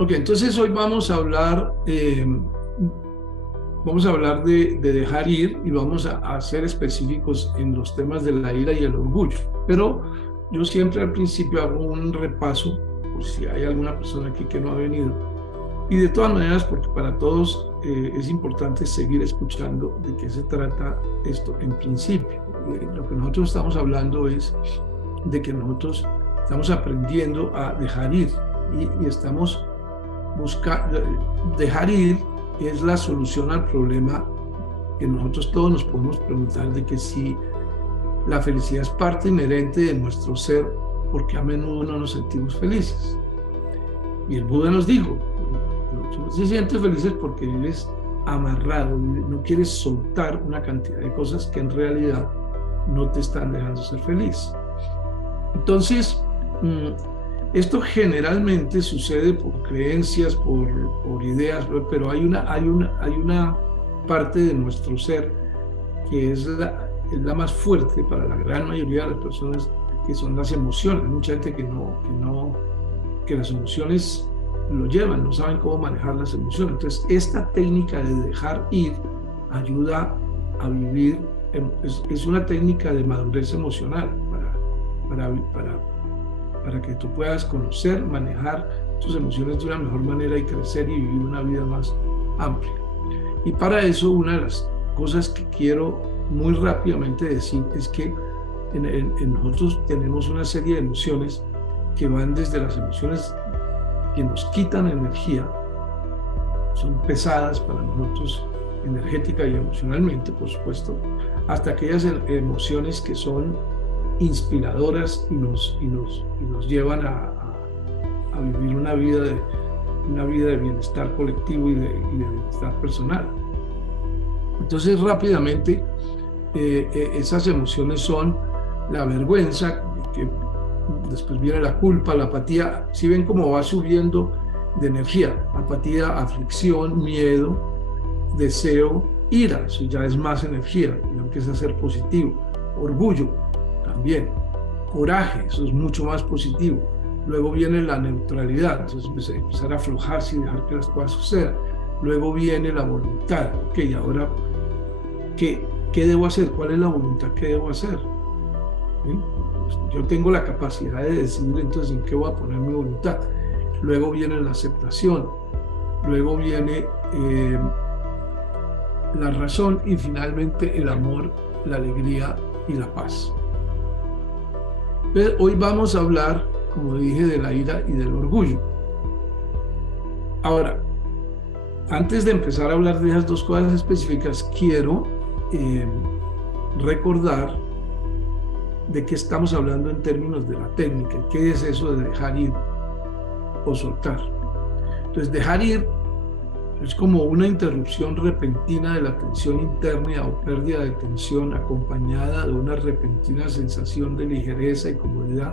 Ok, entonces hoy vamos a hablar de dejar ir y vamos a ser específicos en los temas de la ira y el orgullo. Pero yo siempre al principio hago un repaso, por si hay alguna persona aquí que no ha venido. Y de todas maneras, porque para todos es importante seguir escuchando de qué se trata esto en principio. Lo que nosotros estamos hablando es de que nosotros estamos aprendiendo a dejar ir y estamos buscando. Dejar ir es la solución al problema que nosotros todos nos podemos preguntar de que si la felicidad es parte inherente de nuestro ser, porque a menudo no nos sentimos felices. Y el Buda nos dijo, no se sientes felices porque vives amarrado, no quieres soltar una cantidad de cosas que en realidad no te están dejando ser feliz. Entonces, esto generalmente sucede por creencias, por ideas, pero hay una parte de nuestro ser que es la más fuerte para la gran mayoría de las personas, que son las emociones. Hay mucha gente que las emociones lo llevan, no saben cómo manejar las emociones. Entonces, esta técnica de dejar ir ayuda a vivir, es una técnica de madurez emocional para que tú puedas conocer, manejar tus emociones de una mejor manera y crecer y vivir una vida más amplia. Y para eso, una de las cosas que quiero muy rápidamente decir es que en nosotros tenemos una serie de emociones que van desde las emociones que nos quitan energía, son pesadas para nosotros energética y emocionalmente, por supuesto, hasta aquellas emociones que son inspiradoras y nos llevan a vivir una vida de bienestar colectivo y de bienestar personal. Entonces, rápidamente, esas emociones son la vergüenza, que después viene la culpa, la apatía. Si ven cómo va subiendo de energía: apatía, aflicción, miedo, deseo, ira, eso ya es más energía, ya empieza a ser positivo. Orgullo también, coraje, eso es mucho más positivo. Luego viene la neutralidad, entonces empezar a aflojarse y dejar que las cosas sucedan. Luego viene la voluntad. Ok, ahora, ¿qué debo hacer? ¿Cuál es la voluntad que debo hacer? ¿Sí? Yo tengo la capacidad de decidir entonces en qué voy a poner mi voluntad. Luego viene la aceptación. Luego viene la razón y finalmente el amor, la alegría y la paz. Pero hoy vamos a hablar, como dije, de la ira y del orgullo. Ahora, antes de empezar a hablar de esas dos cosas específicas, quiero recordar de qué estamos hablando en términos de la técnica. ¿Qué es eso de dejar ir o soltar? Entonces, dejar ir es como una interrupción repentina de la tensión interna o pérdida de tensión acompañada de una repentina sensación de ligereza y comodidad,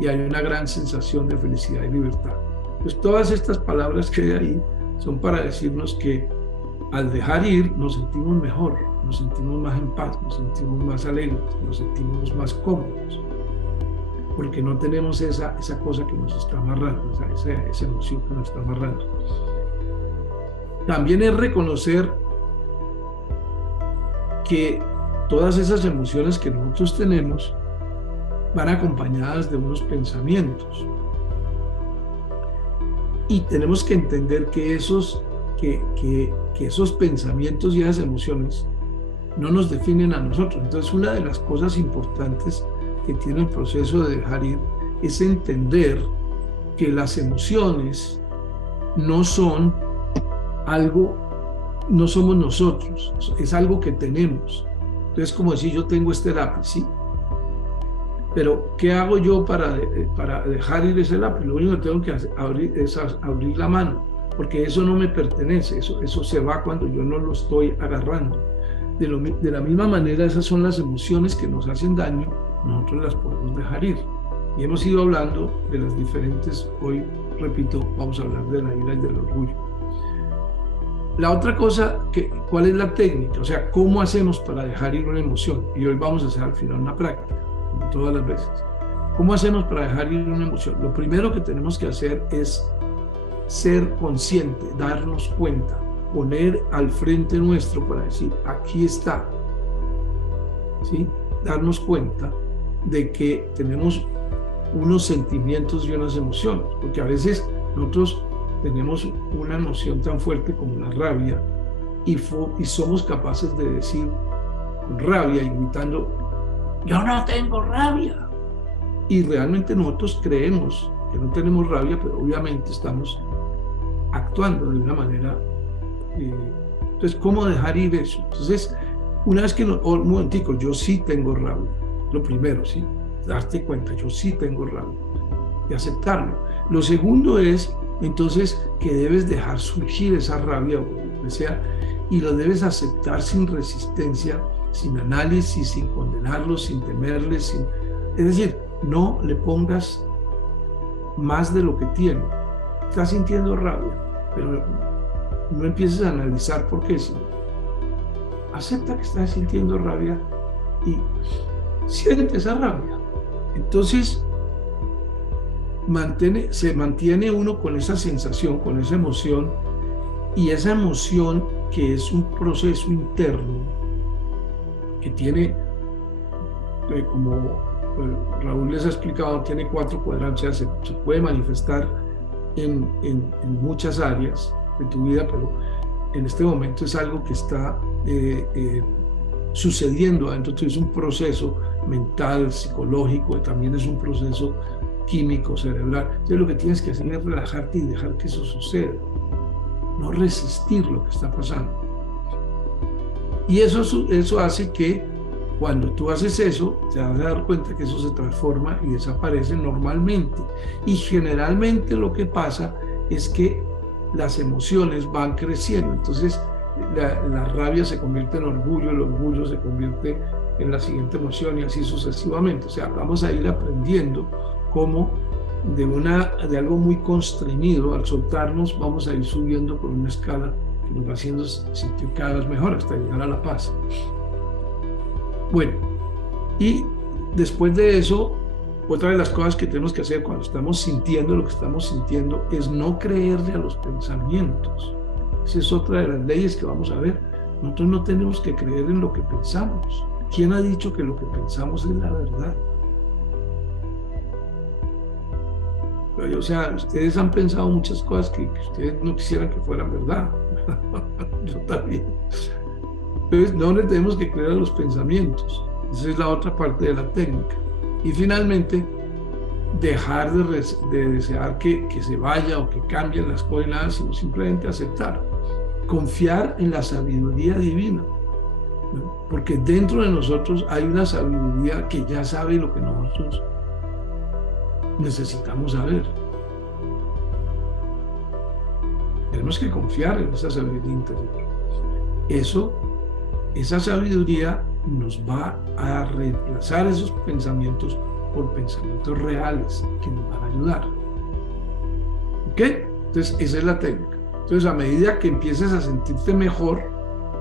y hay una gran sensación de felicidad y libertad. Pues todas estas palabras que hay ahí son para decirnos que al dejar ir nos sentimos mejor, nos sentimos más en paz, nos sentimos más alegres, nos sentimos más cómodos, porque no tenemos esa cosa que nos está amarrando, esa emoción que nos está amarrando. También es reconocer que todas esas emociones que nosotros tenemos van acompañadas de unos pensamientos. Y tenemos que entender que esos pensamientos y esas emociones no nos definen a nosotros. Entonces, una de las cosas importantes que tiene el proceso de dejar ir es entender que las emociones no son algo, no somos nosotros, es algo que tenemos. Entonces, como decir, yo tengo este lápiz, ¿sí? Pero, ¿qué hago yo para dejar ir ese lápiz? Lo único que tengo que hacer es abrir la mano, porque eso no me pertenece, eso se va cuando yo no lo estoy agarrando. De la misma manera, esas son las emociones que nos hacen daño, nosotros las podemos dejar ir. Y hemos ido hablando de las diferentes, hoy, repito, vamos a hablar de la ira y del orgullo. La otra cosa, ¿cuál es la técnica? O sea, ¿cómo hacemos para dejar ir una emoción? Y hoy vamos a hacer al final una práctica, como todas las veces. ¿Cómo hacemos para dejar ir una emoción? Lo primero que tenemos que hacer es ser consciente, darnos cuenta, poner al frente nuestro para decir, aquí está, ¿sí? Darnos cuenta de que tenemos unos sentimientos y unas emociones, porque a veces nosotros tenemos una noción tan fuerte como la rabia y somos capaces de decir con rabia y gritando, yo no tengo rabia. Y realmente nosotros creemos que no tenemos rabia, pero obviamente estamos actuando de una manera. Entonces, ¿cómo dejar ir eso? Entonces, una vez que, un momentico, yo sí tengo rabia, lo primero, ¿sí? Darte cuenta, yo sí tengo rabia y aceptarlo. Lo segundo es, entonces, que debes dejar surgir esa rabia o lo que sea, y lo debes aceptar sin resistencia, sin análisis, sin condenarlo, sin temerle, es decir, no le pongas más de lo que tiene. Estás sintiendo rabia, pero no empieces a analizar por qué, sino acepta que estás sintiendo rabia y siente esa rabia. Entonces, se mantiene uno con esa sensación, con esa emoción, y esa emoción que es un proceso interno que tiene, como Raúl les ha explicado, tiene 4 cuadrantes, se puede manifestar en muchas áreas de tu vida, pero en este momento es algo que está sucediendo adentro. Es un proceso mental, psicológico, también es un proceso químico, cerebral. Entonces lo que tienes que hacer es relajarte y dejar que eso suceda, no resistir lo que está pasando. Y eso hace que cuando tú haces eso, te vas a dar cuenta que eso se transforma y desaparece normalmente. Y generalmente lo que pasa es que las emociones van creciendo. Entonces la rabia se convierte en orgullo, el orgullo se convierte en la siguiente emoción y así sucesivamente. O sea, vamos a ir aprendiendo cómo de algo muy constreñido, al soltarnos, vamos a ir subiendo por una escala que nos va haciendo sentir cada vez mejor hasta llegar a la paz. Bueno, y después de eso, otra de las cosas que tenemos que hacer cuando estamos sintiendo lo que estamos sintiendo es no creerle a los pensamientos. Esa es otra de las leyes que vamos a ver. Nosotros no tenemos que creer en lo que pensamos. ¿Quién ha dicho que lo que pensamos es la verdad? O sea, ustedes han pensado muchas cosas que ustedes no quisieran que fueran verdad. Yo también. Entonces, no le tenemos que creer a los pensamientos. Esa es la otra parte de la técnica. Y finalmente, dejar de desear que se vaya o que cambien las cosas, nada, sino simplemente aceptar. Confiar en la sabiduría divina, ¿no? Porque dentro de nosotros hay una sabiduría que ya sabe lo que nosotros necesitamos saber. Tenemos que confiar en esa sabiduría interior. Esa sabiduría nos va a reemplazar esos pensamientos por pensamientos reales que nos van a ayudar. ¿Ok? Entonces, esa es la técnica. Entonces, a medida que empieces a sentirte mejor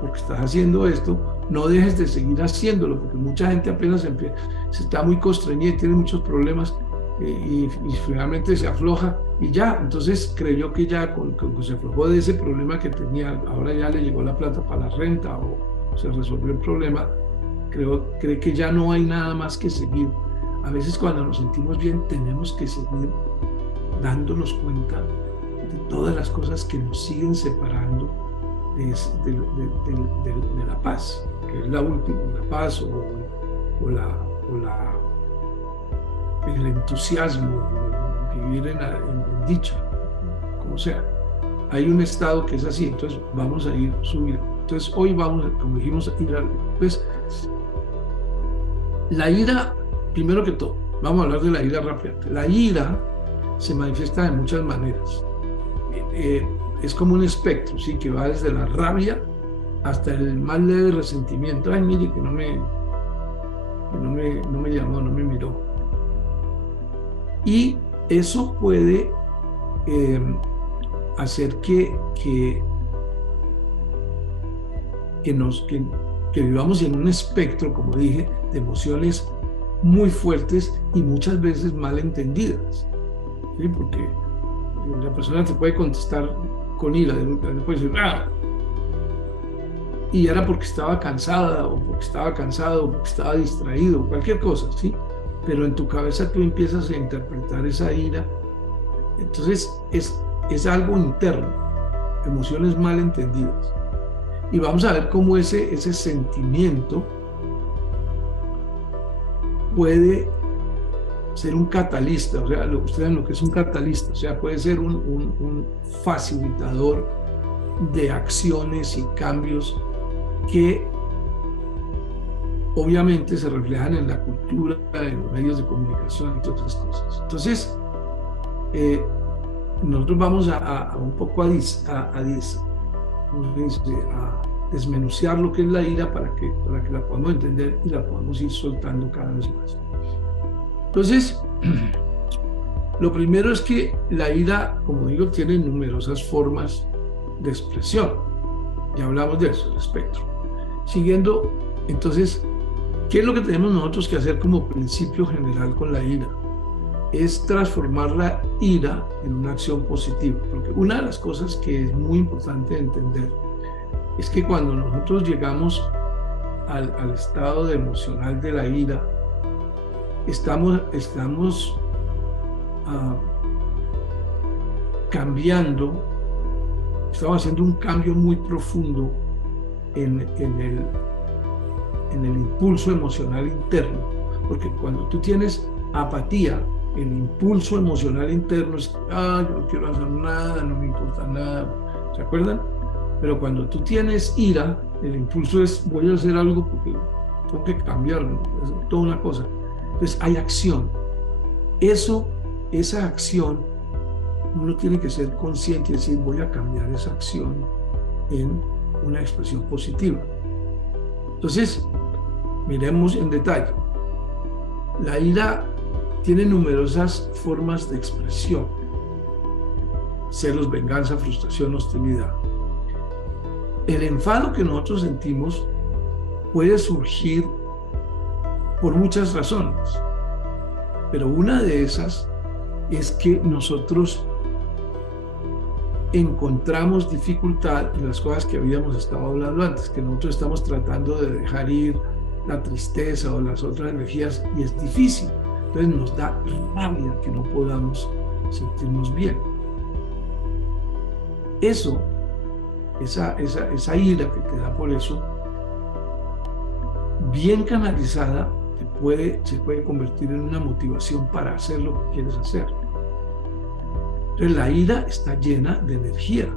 porque estás haciendo esto, no dejes de seguir haciéndolo, porque mucha gente apenas se está muy constreñida y tiene muchos problemas y finalmente se afloja y ya. Entonces creyó que ya con se aflojó de ese problema que tenía, ahora ya le llegó la plata para la renta o se resolvió el problema, cree que ya no hay nada más que seguir. A veces cuando nos sentimos bien tenemos que seguir dándonos cuenta de todas las cosas que nos siguen separando de la paz, que es la última, la paz o el entusiasmo, vivir en dicha, como sea. Hay un estado que es así, entonces vamos a ir subiendo. Entonces hoy vamos, como dijimos, a ir pues la ira, primero que todo, vamos a hablar de la ira rápidamente. La ira se manifiesta de muchas maneras. Es como un espectro, ¿sí? Que va desde la rabia hasta el más leve resentimiento. Ay, mire, que no me llamó, no me miró. Y eso puede hacer que vivamos en un espectro, como dije, de emociones muy fuertes y muchas veces mal entendidas, ¿sí? Porque la persona te puede contestar con ira, puede decir, ¡ah! Y era porque estaba cansada, o porque estaba cansado, o porque estaba distraído, cualquier cosa, ¿sí? Pero en tu cabeza tú empiezas a interpretar esa ira. Entonces es algo interno, emociones mal entendidas. Y vamos a ver cómo ese sentimiento puede ser un catalista, o sea, ustedes saben lo que es un catalista, o sea, puede ser un facilitador de acciones y cambios que obviamente se reflejan en la cultura, en los medios de comunicación y todas esas cosas. Entonces, nosotros vamos a un poco a desmenuciar lo que es la ira para que la podamos entender y la podamos ir soltando cada vez más. Entonces, lo primero es que la ira, como digo, tiene numerosas formas de expresión. Ya hablamos de eso, el espectro. Siguiendo, entonces, ¿qué es lo que tenemos nosotros que hacer como principio general con la ira? Es transformar la ira en una acción positiva. Porque una de las cosas que es muy importante entender es que cuando nosotros llegamos al estado emocional de la ira, estamos cambiando, estamos haciendo un cambio muy profundo en el impulso emocional interno, porque cuando tú tienes apatía, el impulso emocional interno es, yo no quiero hacer nada, no me importa nada, ¿se acuerdan? Pero cuando tú tienes ira, el impulso es, voy a hacer algo porque tengo que cambiarlo, es toda una cosa. Entonces hay acción. Esa acción, uno tiene que ser consciente y decir, voy a cambiar esa acción en una expresión positiva. Entonces, miremos en detalle. La ira tiene numerosas formas de expresión: celos, venganza, frustración, hostilidad. El enfado que nosotros sentimos puede surgir por muchas razones, pero una de esas es que nosotros encontramos dificultad en las cosas que habíamos estado hablando antes, que nosotros estamos tratando de dejar ir la tristeza o las otras energías, y es difícil. Entonces nos da rabia que no podamos sentirnos bien. Esa ira que te da por eso, bien canalizada, se puede convertir en una motivación para hacer lo que quieres hacer. Entonces la ira está llena de energía.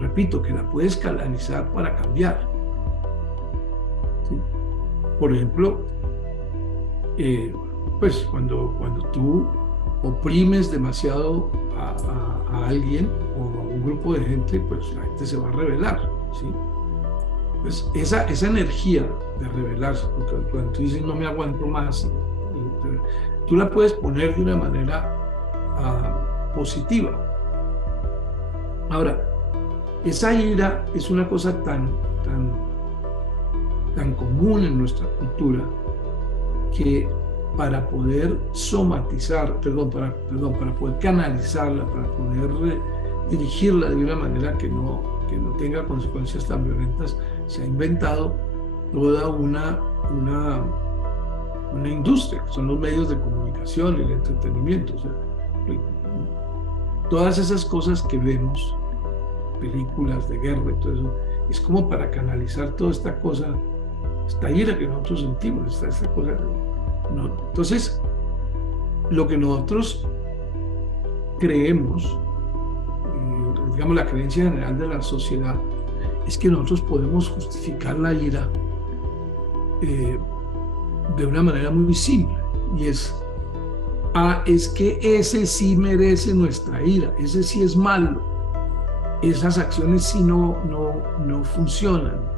Repito, que la puedes canalizar para cambiar. ¿Sí? Por ejemplo, pues cuando tú oprimes demasiado a alguien o a un grupo de gente, pues la gente se va a rebelar, ¿sí? Pues esa energía de rebelarse, porque cuando tú dices no me aguanto más, tú la puedes poner de una manera positiva. Ahora, esa ira es una cosa tan común en nuestra cultura que para poder somatizar, para poder canalizarla, para poder dirigirla de una manera que no tenga consecuencias tan violentas, se ha inventado toda una industria, que son los medios de comunicación y el entretenimiento. O sea, todas esas cosas que vemos, películas de guerra y todo eso, es como para canalizar toda esta cosa, esta ira que nosotros sentimos, esta cosa. No. Entonces, lo que nosotros creemos, digamos la creencia general de la sociedad, es que nosotros podemos justificar la ira de una manera muy simple, y es que ese sí merece nuestra ira, ese sí es malo, esas acciones sí no funcionan.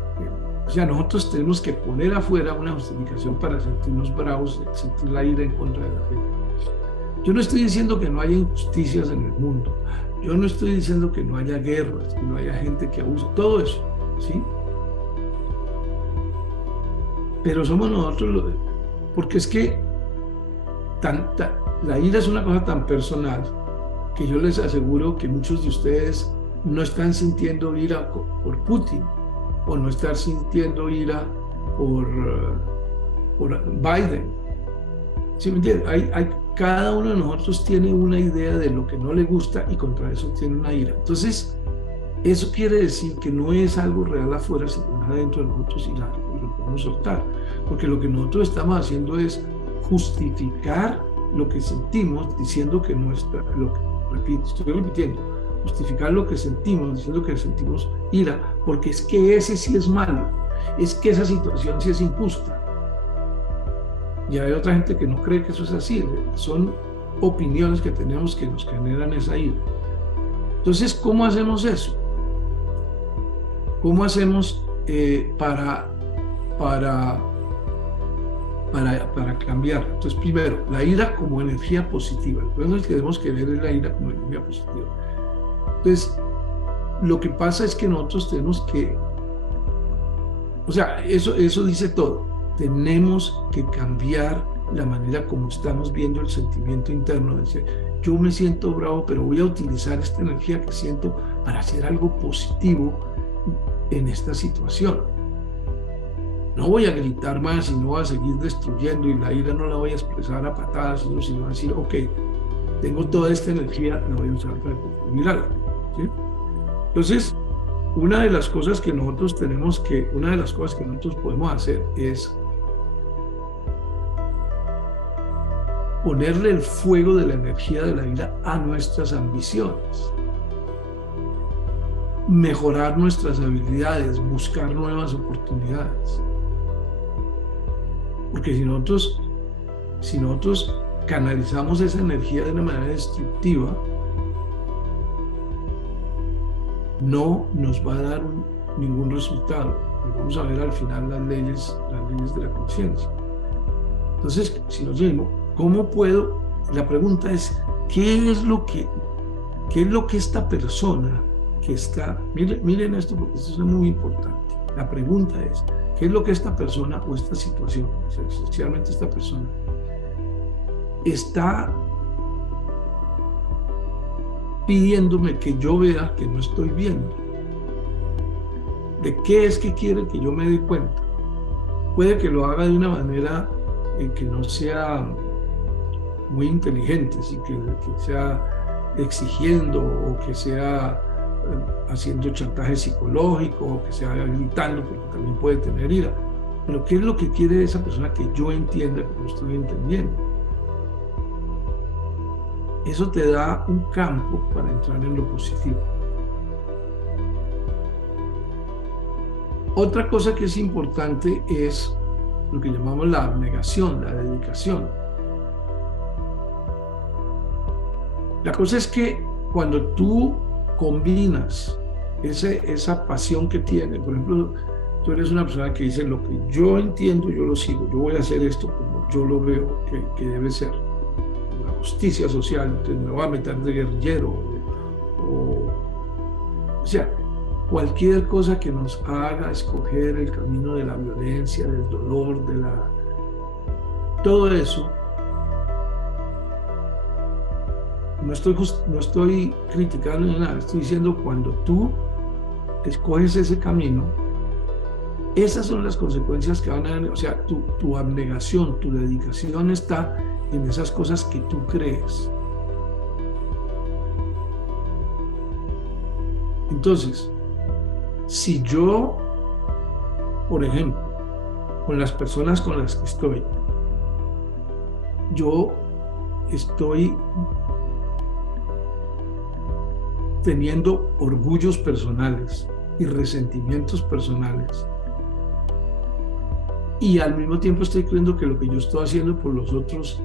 O sea, nosotros tenemos que poner afuera una justificación para sentirnos bravos, sentir la ira en contra de la gente. Yo no estoy diciendo que no haya injusticias en el mundo, yo no estoy diciendo que no haya guerras, que no haya gente que abuse, todo eso, ¿sí? Pero somos nosotros, porque es que la ira es una cosa tan personal que yo les aseguro que muchos de ustedes no están sintiendo ira por Putin o no están sintiendo ira por Biden. ¿Sí me entienden? Cada uno de nosotros tiene una idea de lo que no le gusta y contra eso tiene una ira. Entonces, eso quiere decir que no es algo real afuera, sino adentro de nosotros y lo podemos soltar. Porque lo que nosotros estamos haciendo es justificar lo que sentimos, diciendo que estoy repitiendo, justificar lo que sentimos, diciendo que sentimos ira, porque es que ese sí es malo, es que esa situación sí es injusta. Y hay otra gente que no cree que eso es así, son opiniones que tenemos que nos generan esa ira. Entonces, ¿cómo hacemos eso? ¿Cómo hacemos para cambiar? Entonces, primero, la ira como energía positiva. Lo primero que tenemos que ver es la ira como energía positiva. Entonces, lo que pasa es que nosotros tenemos que, o sea, eso dice todo. Tenemos que cambiar la manera como estamos viendo el sentimiento interno. Decir, yo me siento bravo, pero voy a utilizar esta energía que siento para hacer algo positivo en esta situación. No voy a gritar más y no voy a seguir destruyendo, y la ira no la voy a expresar a patadas, sino a decir, ok, tengo toda esta energía, la voy a usar para construir algo, ¿sí? Entonces, una de las cosas que nosotros podemos hacer es ponerle el fuego de la energía de la ira a nuestras ambiciones, mejorar nuestras habilidades, buscar nuevas oportunidades. Porque si nosotros canalizamos esa energía de una manera destructiva, no nos va a dar ningún resultado. Y vamos a ver al final las leyes de la conciencia. Entonces, si nos digo, ¿cómo puedo? La pregunta es, ¿qué es lo que esta persona que está, miren esto porque esto es muy importante. La pregunta es, ¿qué es lo que esta persona o esta situación, especialmente esta persona, está pidiéndome que yo vea que no estoy viendo? ¿De qué es que quiere que yo me dé cuenta? Puede que lo haga de una manera que no sea muy inteligente, ¿sí? que sea exigiendo, o que sea haciendo chantaje psicológico, o que sea gritando, porque también puede tener ira. Pero ¿qué es lo que quiere esa persona que yo entienda que no estoy entendiendo? Eso te da un campo para entrar en lo positivo. Otra cosa que es importante es lo que llamamos la abnegación, la dedicación. La cosa es que cuando tú combinas esa pasión que tienes, por ejemplo, tú eres una persona que dice, lo que yo entiendo, yo lo sigo, yo voy a hacer esto como yo lo veo que debe ser. La justicia social, entonces me voy a meter de guerrillero, o sea, cualquier cosa que nos haga escoger el camino de la violencia, del dolor, todo eso. No estoy criticando ni nada, estoy diciendo, cuando tú escoges ese camino, esas son las consecuencias que van a haber. O sea, tu abnegación, tu dedicación está en esas cosas que tú crees. Entonces, si yo, por ejemplo, con las personas con las que estoy, yo estoy teniendo orgullos personales y resentimientos personales, y al mismo tiempo estoy creyendo que lo que yo estoy haciendo por los otros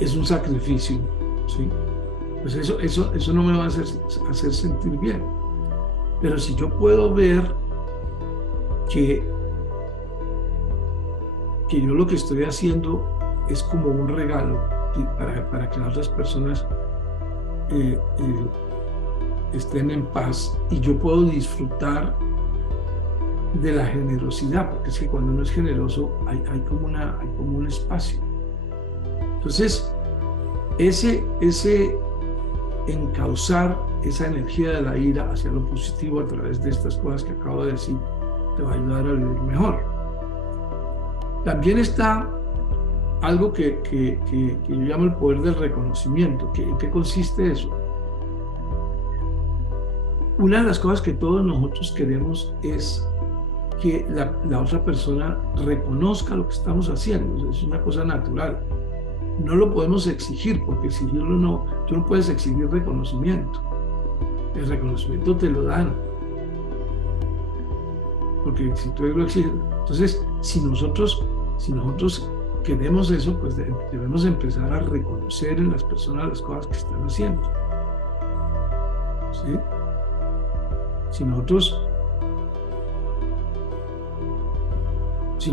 es un sacrificio, ¿sí? Pues eso no me va a hacer sentir bien. Pero si yo puedo ver que yo lo que estoy haciendo es como un regalo para que las otras personas estén en paz, y yo puedo disfrutar de la generosidad, porque es que cuando uno es generoso hay como un espacio. Entonces, ese encauzar esa energía de la ira hacia lo positivo a través de estas cosas que acabo de decir, te va a ayudar a vivir mejor. También está algo que yo llamo el poder del reconocimiento. ¿En qué consiste eso? Una de las cosas que todos nosotros queremos es que la otra persona reconozca lo que estamos haciendo. Es una cosa natural. No lo podemos exigir, porque exigirlo no, tú no puedes exigir reconocimiento. El reconocimiento te lo dan. Porque si tú lo exiges, entonces si nosotros queremos eso, pues debemos empezar a reconocer en las personas las cosas que están haciendo. ¿Sí? Si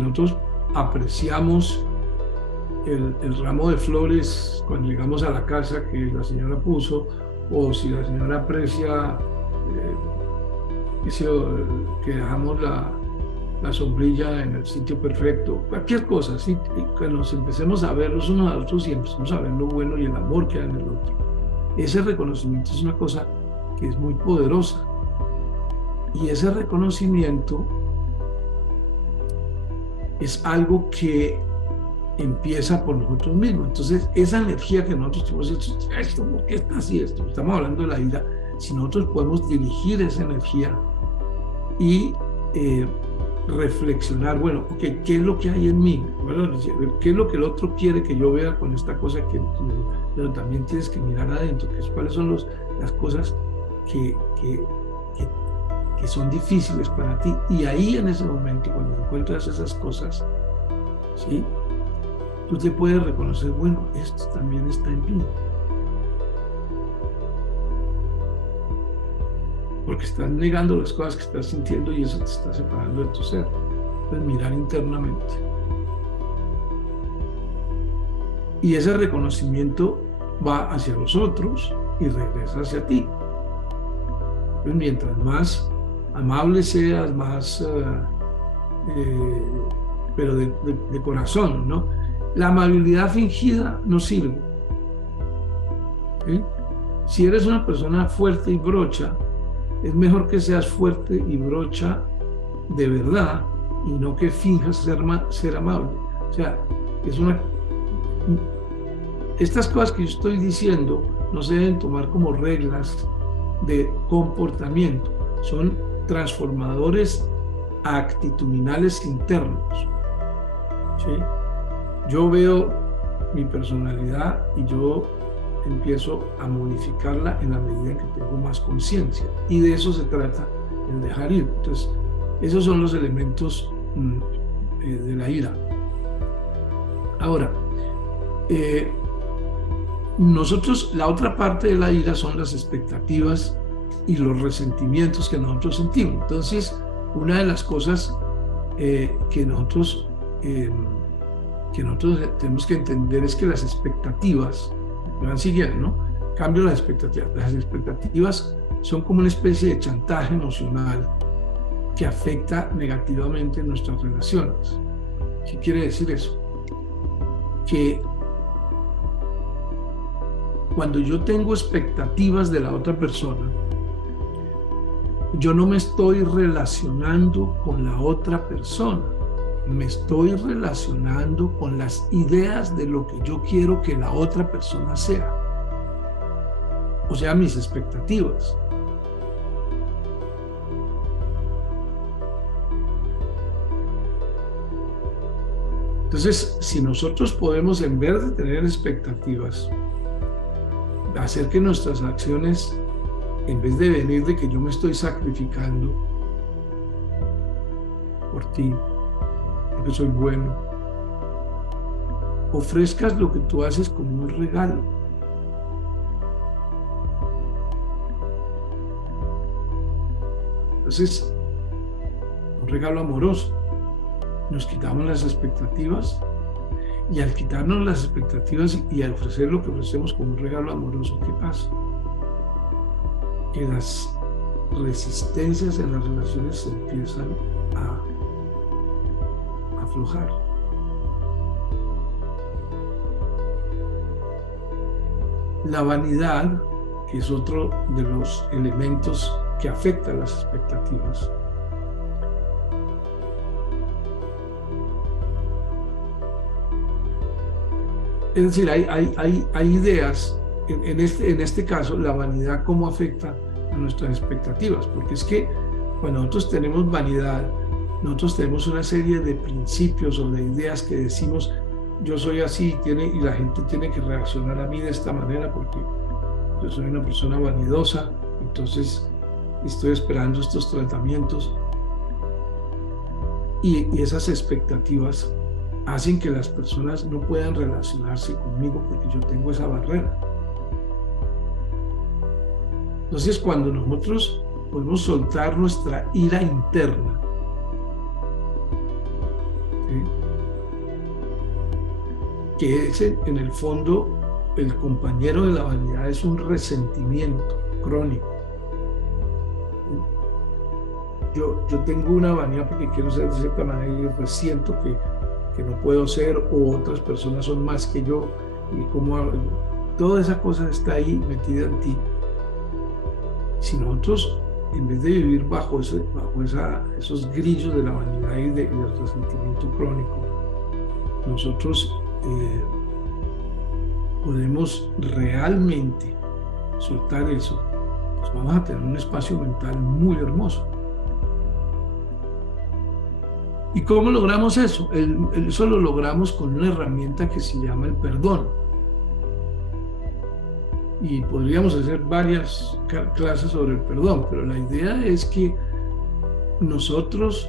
nosotros apreciamos el ramo de flores cuando llegamos a la casa que la señora puso, o si la señora aprecia que dejamos la sombrilla en el sitio perfecto, cualquier cosa, ¿sí? Que nos empecemos a ver los unos a los otros y empecemos a ver lo bueno y el amor que hay en el otro. Ese reconocimiento es una cosa que es muy poderosa. Y ese reconocimiento es algo que empieza por nosotros mismos. Entonces, esa energía que nosotros tenemos, esto, ¿por qué está así esto? Estamos hablando de la ira. Si nosotros podemos dirigir esa energía y reflexionar, bueno, okay, ¿qué es lo que hay en mí? Bueno, ¿qué es lo que el otro quiere que yo vea con esta cosa? Pero también tienes que mirar adentro, cuáles son las cosas que son difíciles para ti. Y ahí en ese momento, cuando encuentras esas cosas, ¿sí?, tú te puedes reconocer, bueno, esto también está en mí. Porque estás negando las cosas que estás sintiendo y eso te está separando de tu ser. Pues mirar internamente. Y ese reconocimiento va hacia los otros y regresa hacia ti. Pues mientras más amable seas, más, pero de corazón, ¿no? La amabilidad fingida no sirve. ¿Sí? Si eres una persona fuerte y brocha, es mejor que seas fuerte y brocha de verdad y no que finjas ser amable. O sea, estas cosas que yo estoy diciendo no se deben tomar como reglas de comportamiento, son transformadores actitudinales internos. ¿Sí? Yo veo mi personalidad y yo empiezo a modificarla en la medida en que tengo más conciencia, y de eso se trata el dejar ir. Entonces, esos son los elementos de la ira. Ahora, nosotros, la otra parte de la ira son las expectativas y los resentimientos que nosotros sentimos. Entonces, una de las cosas que nosotros tenemos que entender es que las expectativas, me van siguiendo, ¿no? Cambio las expectativas. Las expectativas son como una especie de chantaje emocional que afecta negativamente nuestras relaciones. ¿Qué quiere decir eso? Que cuando yo tengo expectativas de la otra persona, yo no me estoy relacionando con la otra persona, me estoy relacionando con las ideas de lo que yo quiero que la otra persona sea. O sea, mis expectativas. Entonces, si nosotros podemos, en vez de tener expectativas, hacer que nuestras acciones, en vez de venir de que yo me estoy sacrificando por ti, porque soy bueno, ofrezcas lo que tú haces como un regalo. Entonces, un regalo amoroso. Nos quitamos las expectativas, y al quitarnos las expectativas y al ofrecer lo que ofrecemos como un regalo amoroso, ¿qué pasa? Que las resistencias en las relaciones se empiezan a aflojar. La vanidad, que es otro de los elementos que afecta las expectativas. Es decir, hay ideas, en este caso, la vanidad cómo afecta a nuestras expectativas, porque es que cuando nosotros tenemos vanidad, nosotros tenemos una serie de principios o de ideas que decimos, yo soy así, y la gente tiene que reaccionar a mí de esta manera porque yo soy una persona vanidosa, entonces estoy esperando estos tratamientos. Y esas expectativas hacen que las personas no puedan relacionarse conmigo porque yo tengo esa barrera. Entonces, cuando nosotros podemos soltar nuestra ira interna, ¿sí?, que es en el fondo el compañero de la vanidad, es un resentimiento crónico. Yo tengo una vanidad porque quiero ser de cierta manera y pues siento que no puedo ser, o otras personas son más que yo, y como toda esa cosa está ahí metida en ti. Si nosotros, en vez de vivir bajo esos grillos de la vanidad y del resentimiento crónico, nosotros podemos realmente soltar eso, pues vamos a tener un espacio mental muy hermoso. ¿Y cómo logramos eso? Eso lo logramos con una herramienta que se llama el perdón. Y podríamos hacer varias clases sobre el perdón, pero la idea es que nosotros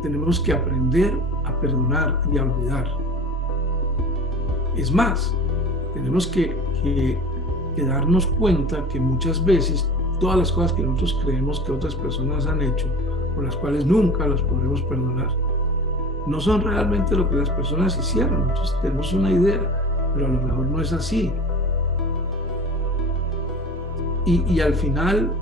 tenemos que aprender a perdonar y a olvidar. Es más, tenemos que darnos cuenta que muchas veces todas las cosas que nosotros creemos que otras personas han hecho, por las cuales nunca los podremos perdonar, no son realmente lo que las personas hicieron. Nosotros tenemos una idea, pero a lo mejor no es así. Y al final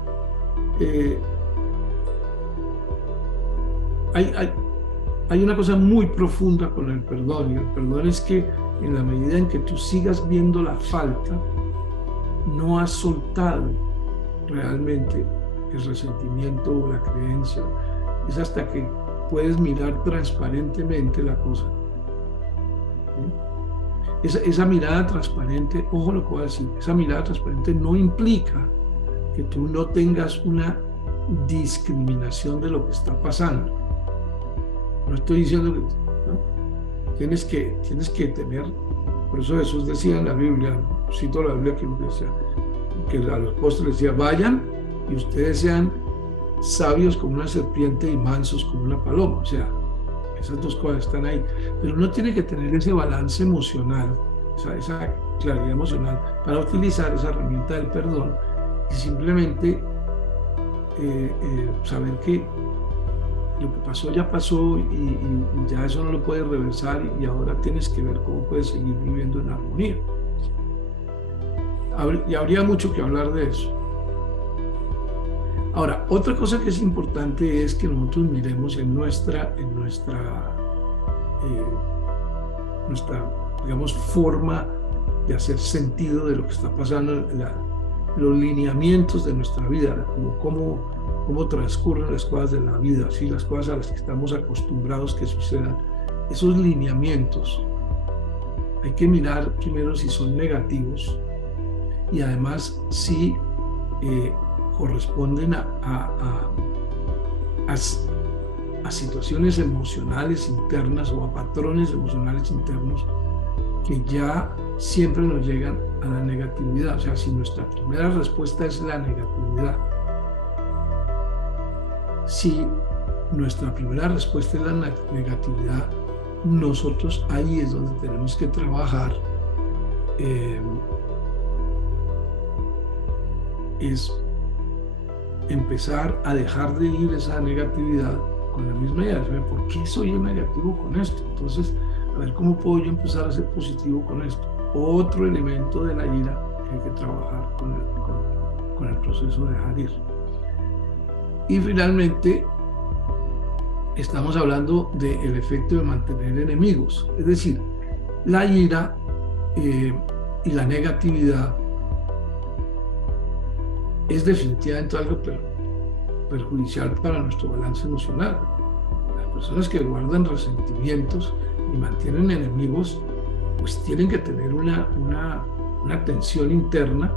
hay una cosa muy profunda con el perdón, y el perdón es que en la medida en que tú sigas viendo la falta, no has soltado realmente el resentimiento o la creencia. Es hasta que puedes mirar transparentemente la cosa. ¿Sí? Esa mirada transparente, ojo lo que voy a decir, esa mirada transparente no implica que tú no tengas una discriminación de lo que está pasando. No estoy diciendo que ¿no? Tienes que tener, por eso Jesús decía en la Biblia, cito la Biblia que decía, que a los apóstoles decía, vayan y ustedes sean sabios como una serpiente y mansos como una paloma. O sea, esas dos cosas están ahí, pero uno tiene que tener ese balance emocional, esa claridad emocional para utilizar esa herramienta del perdón y simplemente saber que lo que pasó ya pasó y ya eso no lo puedes reversar, y ahora tienes que ver cómo puedes seguir viviendo en armonía. Y habría mucho que hablar de eso. Ahora, otra cosa que es importante es que nosotros miremos en nuestra digamos, forma de hacer sentido de lo que está pasando, los lineamientos de nuestra vida, cómo transcurren las cosas de la vida, ¿sí? Las cosas a las que estamos acostumbrados que sucedan. Esos lineamientos hay que mirar primero si son negativos y además si corresponden a situaciones emocionales internas o a patrones emocionales internos que ya siempre nos llegan a la negatividad. O sea, si nuestra primera respuesta es la negatividad, si nuestra primera respuesta es la negatividad, nosotros ahí es donde tenemos que trabajar, es empezar a dejar de ir esa negatividad con la misma idea de ¿por qué soy negativo con esto? Entonces, a ver cómo puedo yo empezar a ser positivo con esto. Otro elemento de la ira que hay que trabajar con el proceso de dejar ir. Y finalmente, estamos hablando del efecto de mantener enemigos. Es decir, la ira y la negatividad es definitivamente algo perjudicial para nuestro balance emocional. Las personas que guardan resentimientos y mantienen enemigos, pues tienen que tener una tensión interna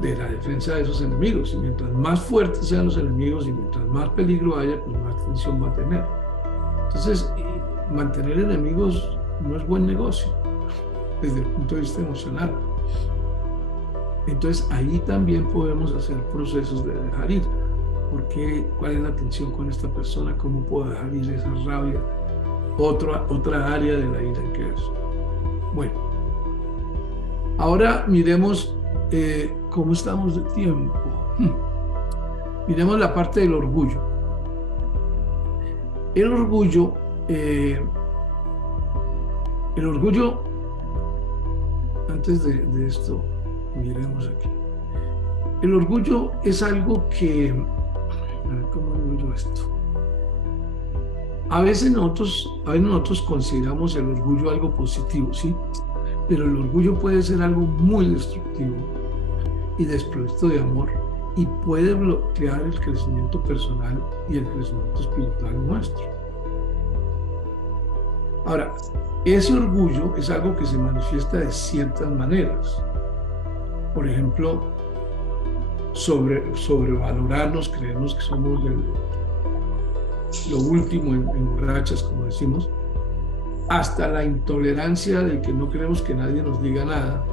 de la defensa de esos enemigos. Y mientras más fuertes sean los enemigos y mientras más peligro haya, pues más tensión va a tener. Entonces, mantener enemigos no es buen negocio desde el punto de vista emocional. Entonces, ahí también podemos hacer procesos de dejar ir. ¿Cuál es la tensión con esta persona? ¿Cómo puedo dejar ir esa rabia? Otra área de la ira que es. Bueno, ahora miremos cómo estamos de tiempo. Miremos la parte del orgullo. El orgullo, antes de esto, miremos aquí. El orgullo es algo que, a ver, ¿cómo digo yo esto? A veces nosotros consideramos el orgullo algo positivo, ¿sí? Pero el orgullo puede ser algo muy destructivo y desprovisto de amor y puede bloquear el crecimiento personal y el crecimiento espiritual nuestro. Ahora, ese orgullo es algo que se manifiesta de ciertas maneras. Por ejemplo, sobrevalorarnos, creernos que somos lo último en borrachas, como decimos, hasta la intolerancia de que no queremos que nadie nos diga nada.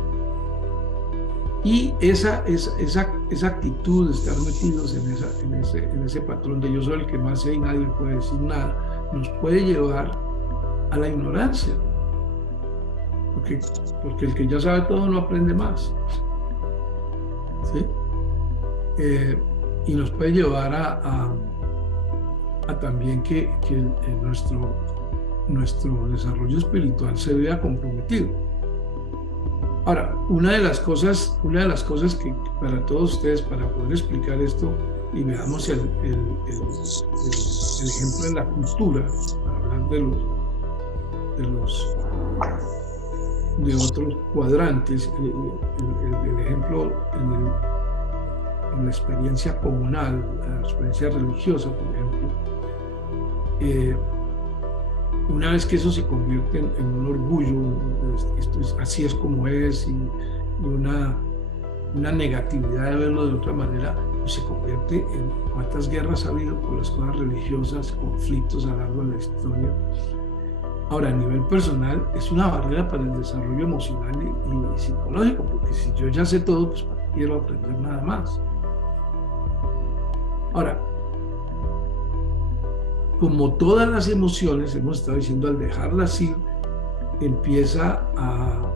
Y esa actitud de estar metidos en ese patrón de yo soy el que más sé y nadie puede decir nada, nos puede llevar a la ignorancia. Porque el que ya sabe todo no aprende más. ¿Sí? Y nos puede llevar a también que nuestro desarrollo espiritual se vea comprometido. Ahora, una de las cosas que para todos ustedes, para poder explicar esto y veamos el ejemplo en la cultura, para hablar de otros cuadrantes, el ejemplo en la experiencia comunal, la experiencia religiosa, por ejemplo, una vez que eso se convierte en un orgullo, así es como es, y una negatividad de verlo de otra manera, pues se convierte en cuántas guerras ha habido por las cosas religiosas, conflictos a lo largo de la historia. Ahora, a nivel personal, es una barrera para el desarrollo emocional y psicológico, porque si yo ya sé todo, pues ¿para qué quiero aprender nada más? Ahora, como todas las emociones, hemos estado diciendo, al dejarlas ir, empieza a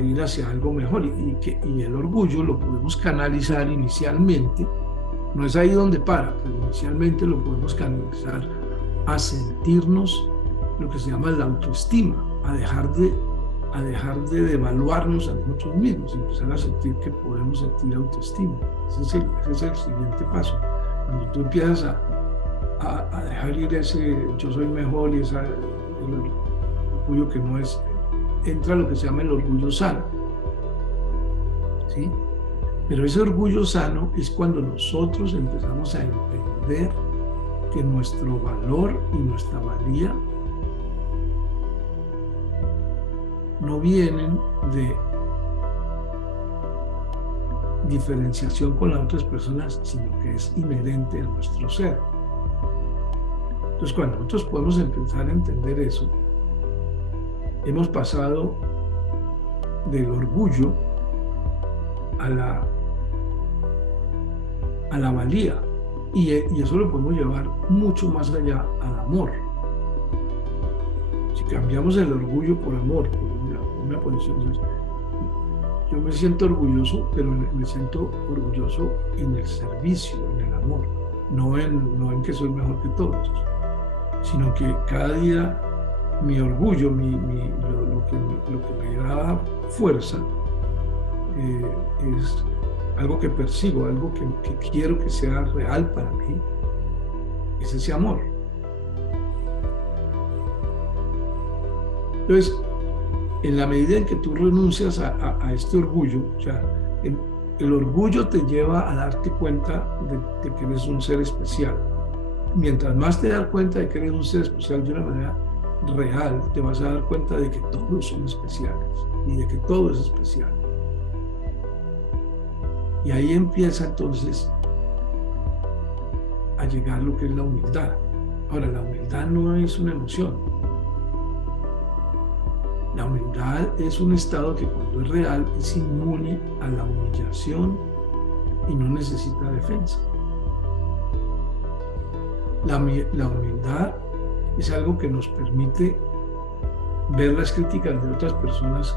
ir hacia algo mejor. Y el orgullo lo podemos canalizar inicialmente, no es ahí donde para, pero inicialmente lo podemos canalizar a sentirnos lo que se llama la autoestima, a dejar de devaluarnos a nosotros mismos, empezar a sentir que podemos sentir autoestima. Ese es el siguiente paso. Cuando tú empiezas a dejar ir ese yo soy mejor y el orgullo que no es, entra lo que se llama el orgullo sano, ¿sí? Pero ese orgullo sano es cuando nosotros empezamos a entender que nuestro valor y nuestra valía no vienen de diferenciación con las otras personas, sino que es inherente a nuestro ser. Entonces, cuando nosotros podemos empezar a entender eso, hemos pasado del orgullo a la valía, y eso lo podemos llevar mucho más allá al amor. Si cambiamos el orgullo por amor, por una posición, yo me siento orgulloso, pero me siento orgulloso en el servicio, en el amor, no en que soy mejor que todos, sino que cada día mi orgullo, lo que me da fuerza, es algo que persigo, algo que quiero que sea real para mí, es ese amor. Entonces, en la medida en que tú renuncias a este orgullo, o sea, el orgullo te lleva a darte cuenta de que eres un ser especial. Mientras más te das cuenta de que eres un ser especial de una manera real, te vas a dar cuenta de que todos son especiales y de que todo es especial. Y ahí empieza entonces a llegar lo que es la humildad. Ahora, la humildad no es una emoción. La humildad es un estado que cuando es real es inmune a la humillación y no necesita defensa. La humildad es algo que nos permite ver las críticas de otras personas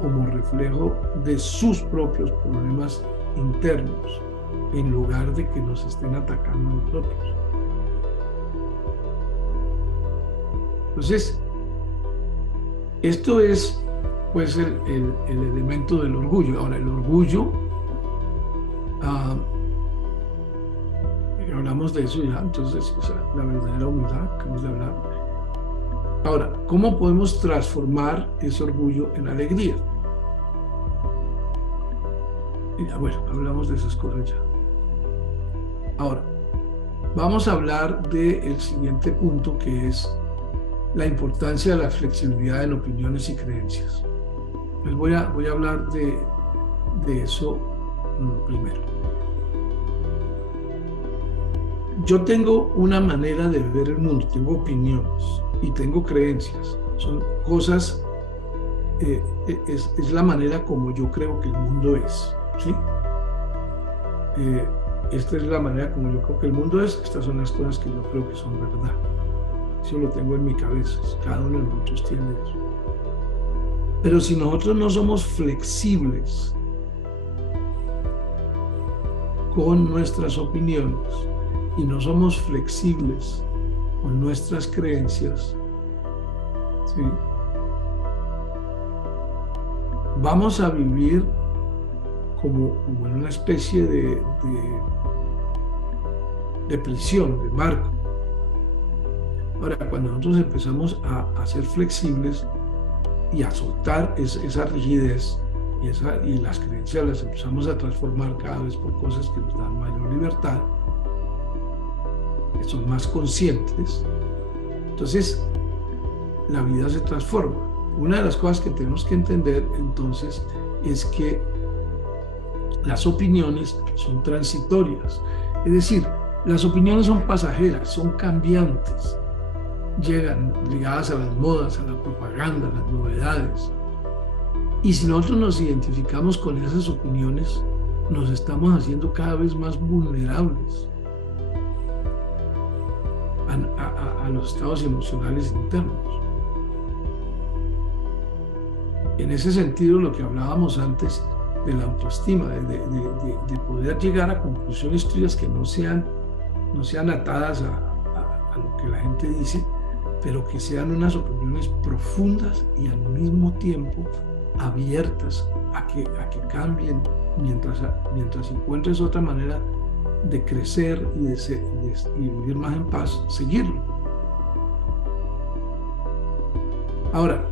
como reflejo de sus propios problemas internos, en lugar de que nos estén atacando a nosotros. Entonces, esto es pues el elemento del orgullo. Ahora, el orgullo, hablamos de eso ya, entonces la verdadera humildad, acabamos de hablar. Ahora, ¿cómo podemos transformar ese orgullo en alegría? Y ya, bueno, hablamos de esas cosas ya. Ahora, vamos a hablar del siguiente punto, que es la importancia de la flexibilidad en opiniones y creencias. Pues voy a hablar de eso primero. Yo tengo una manera de ver el mundo, tengo opiniones y tengo creencias. Son cosas, es la manera como yo creo que el mundo es, ¿sí? Esta es la manera como yo creo que el mundo es, estas son las cosas que yo creo que son verdad. Eso lo tengo en mi cabeza, cada uno de nosotros tiene eso. Pero si nosotros no somos flexibles con nuestras opiniones y no somos flexibles con nuestras creencias, ¿sí?, vamos a vivir como en una especie de prisión, de marco. Ahora, cuando nosotros empezamos a ser flexibles y a soltar esa rigidez y las creencias las empezamos a transformar cada vez por cosas que nos dan mayor libertad, que son más conscientes, entonces la vida se transforma. Una de las cosas que tenemos que entender entonces es que las opiniones son transitorias, es decir, las opiniones son pasajeras, son cambiantes, llegan ligadas a las modas, a la propaganda, a las novedades. Y si nosotros nos identificamos con esas opiniones, nos estamos haciendo cada vez más vulnerables a los estados emocionales internos. En ese sentido, lo que hablábamos antes de la autoestima, de poder llegar a conclusiones tuyas que no sean atadas a lo que la gente dice, pero que sean unas opiniones profundas y al mismo tiempo abiertas a que cambien mientras encuentres otra manera de crecer y vivir más en paz, seguirlo. Ahora,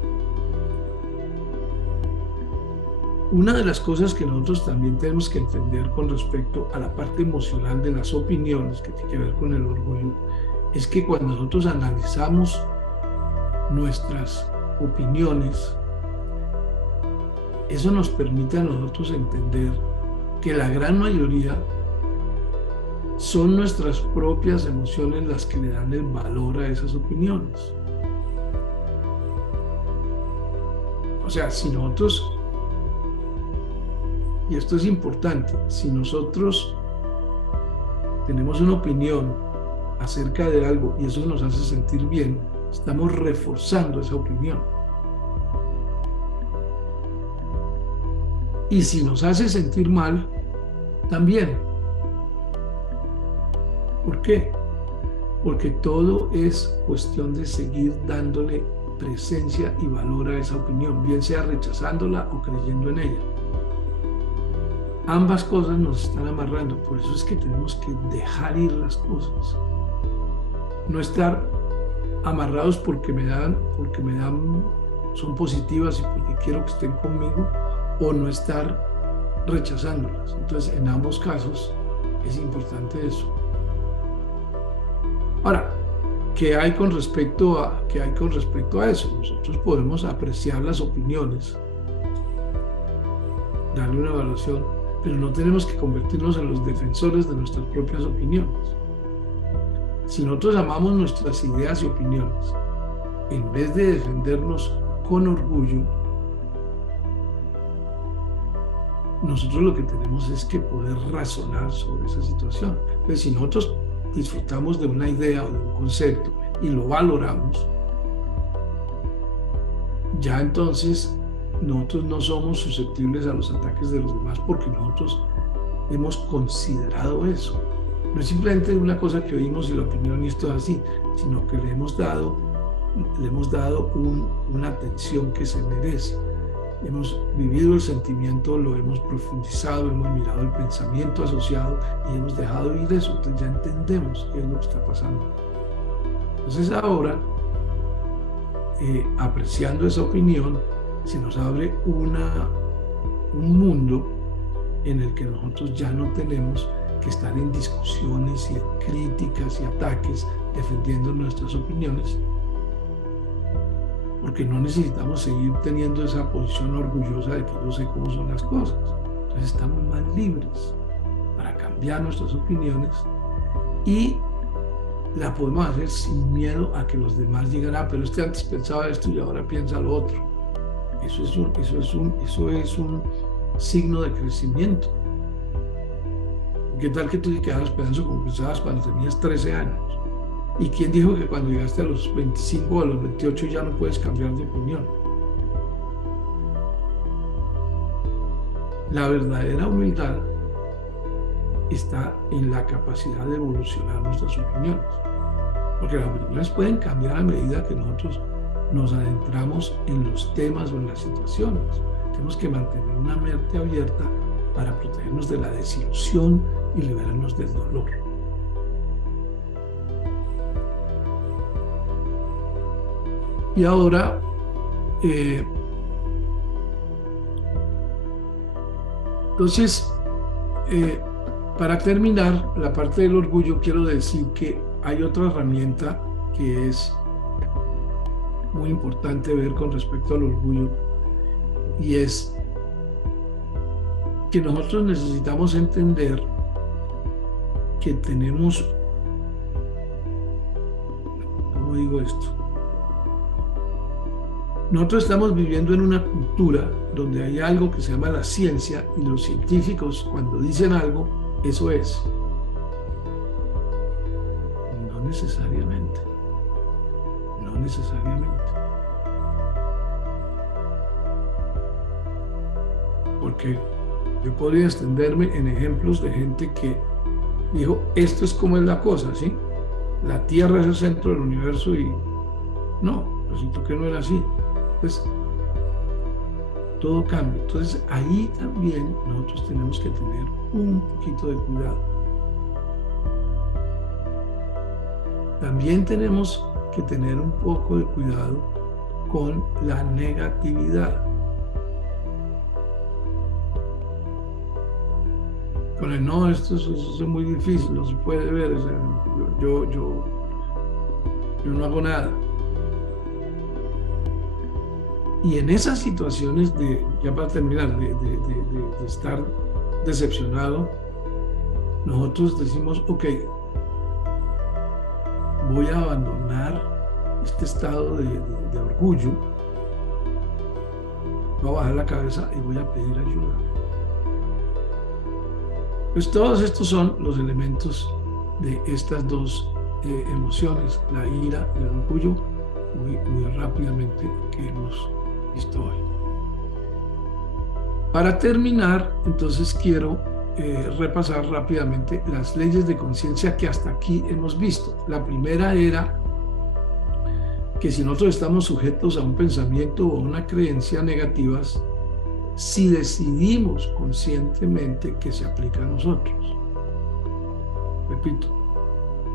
una de las cosas que nosotros también tenemos que entender con respecto a la parte emocional de las opiniones, que tiene que ver con el orgullo, es que cuando nosotros analizamos nuestras opiniones, eso nos permite a nosotros entender que la gran mayoría son nuestras propias emociones las que le dan el valor a esas opiniones. O sea, si nosotros, y esto es importante, si nosotros tenemos una opinión acerca de algo y eso nos hace sentir bien, estamos reforzando esa opinión. Y si nos hace sentir mal, también. ¿Por qué? Porque todo es cuestión de seguir dándole presencia y valor a esa opinión, bien sea rechazándola o creyendo en ella. Ambas cosas nos están amarrando, por eso es que tenemos que dejar ir las cosas. No estar amarrados porque me dan son positivas y porque quiero que estén conmigo, o no estar rechazándolas. Entonces, en ambos casos es importante eso. Ahora, ¿qué hay con respecto a eso? Nosotros podemos apreciar las opiniones, darle una evaluación, pero no tenemos que convertirnos en los defensores de nuestras propias opiniones. Si nosotros amamos nuestras ideas y opiniones, en vez de defendernos con orgullo, nosotros lo que tenemos es que poder razonar sobre esa situación. Entonces, si nosotros disfrutamos de una idea o de un concepto y lo valoramos, ya entonces nosotros no somos susceptibles a los ataques de los demás porque nosotros hemos considerado eso. No es simplemente una cosa que oímos y la opinión y esto es así, sino que le hemos dado una atención que se merece. Hemos vivido el sentimiento, lo hemos profundizado, hemos mirado el pensamiento asociado y hemos dejado ir eso. Entonces ya entendemos qué es lo que está pasando. Entonces ahora, apreciando esa opinión, se nos abre un mundo en el que nosotros ya no tenemos que estar en discusiones y en críticas y ataques defendiendo nuestras opiniones, porque no necesitamos seguir teniendo esa posición orgullosa de que yo sé cómo son las cosas. Entonces estamos más libres para cambiar nuestras opiniones y la podemos hacer sin miedo a que los demás digan, pero este antes pensaba esto y ahora piensa lo otro. Eso es un signo de crecimiento. ¿Qué tal que tú te quedas pensando como pensabas cuando tenías 13 años? ¿Y quién dijo que cuando llegaste a los 25 o a los 28 ya no puedes cambiar de opinión? La verdadera humildad está en la capacidad de evolucionar nuestras opiniones. Porque las opiniones pueden cambiar a medida que nosotros nos adentramos en los temas o en las situaciones. Tenemos que mantener una mente abierta para protegernos de la desilusión y liberarnos del dolor. Y ahora, entonces, para terminar la parte del orgullo, quiero decir que hay otra herramienta que es muy importante ver con respecto al orgullo, y es que nosotros necesitamos entender que tenemos, ¿cómo digo esto? Nosotros estamos viviendo en una cultura donde hay algo que se llama la ciencia, y los científicos cuando dicen algo, eso es. No necesariamente. No necesariamente. Porque yo podría extenderme en ejemplos de gente que dijo, esto es como es la cosa, ¿sí? La Tierra es el centro del universo y no, resultó que no era así. Entonces, todo cambia. Entonces, ahí también nosotros tenemos que tener un poquito de cuidado. También tenemos que tener un poco de cuidado con la negatividad. Con el no, esto es muy difícil, no se puede ver, o sea, yo no hago nada. Y en esas situaciones ya para terminar, de estar decepcionado, nosotros decimos, ok, voy a abandonar este estado de orgullo, voy a bajar la cabeza y voy a pedir ayuda. Pues todos estos son los elementos de estas dos emociones, la ira y el orgullo, muy rápidamente que hemos visto hoy. Para terminar, entonces quiero repasar rápidamente las leyes de conciencia que hasta aquí hemos visto. La primera era que si nosotros estamos sujetos a un pensamiento o a una creencia negativas, si decidimos conscientemente que se aplica a nosotros. Repito,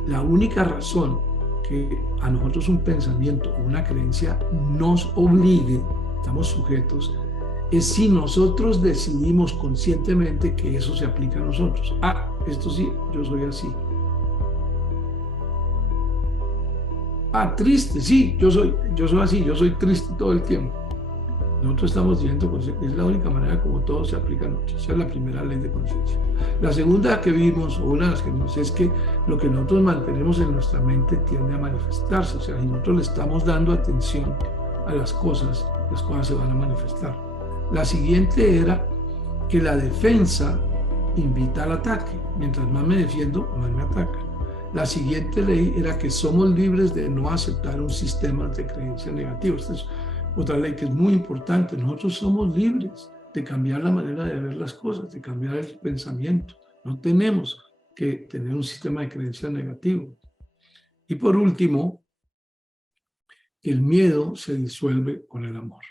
la única razón que a nosotros un pensamiento o una creencia nos obligue, estamos sujetos, es si nosotros decidimos conscientemente que eso se aplica a nosotros. Ah, esto sí, yo soy así. Ah, triste, sí, yo soy así, yo soy triste todo el tiempo. Nosotros estamos diciendo, es la única manera como todo se aplica a nosotros. Esa es la primera ley de conciencia. La segunda que vimos, o una de las que vimos, es que lo que nosotros mantenemos en nuestra mente tiende a manifestarse. O sea, si nosotros le estamos dando atención a las cosas se van a manifestar. La siguiente era que la defensa invita al ataque. Mientras más me defiendo, más me atacan. La siguiente ley era que somos libres de no aceptar un sistema de creencias negativas. Esta es otra ley que es muy importante. Nosotros somos libres de cambiar la manera de ver las cosas, de cambiar el pensamiento. No tenemos que tener un sistema de creencias negativo. Y por último, el miedo se disuelve con el amor.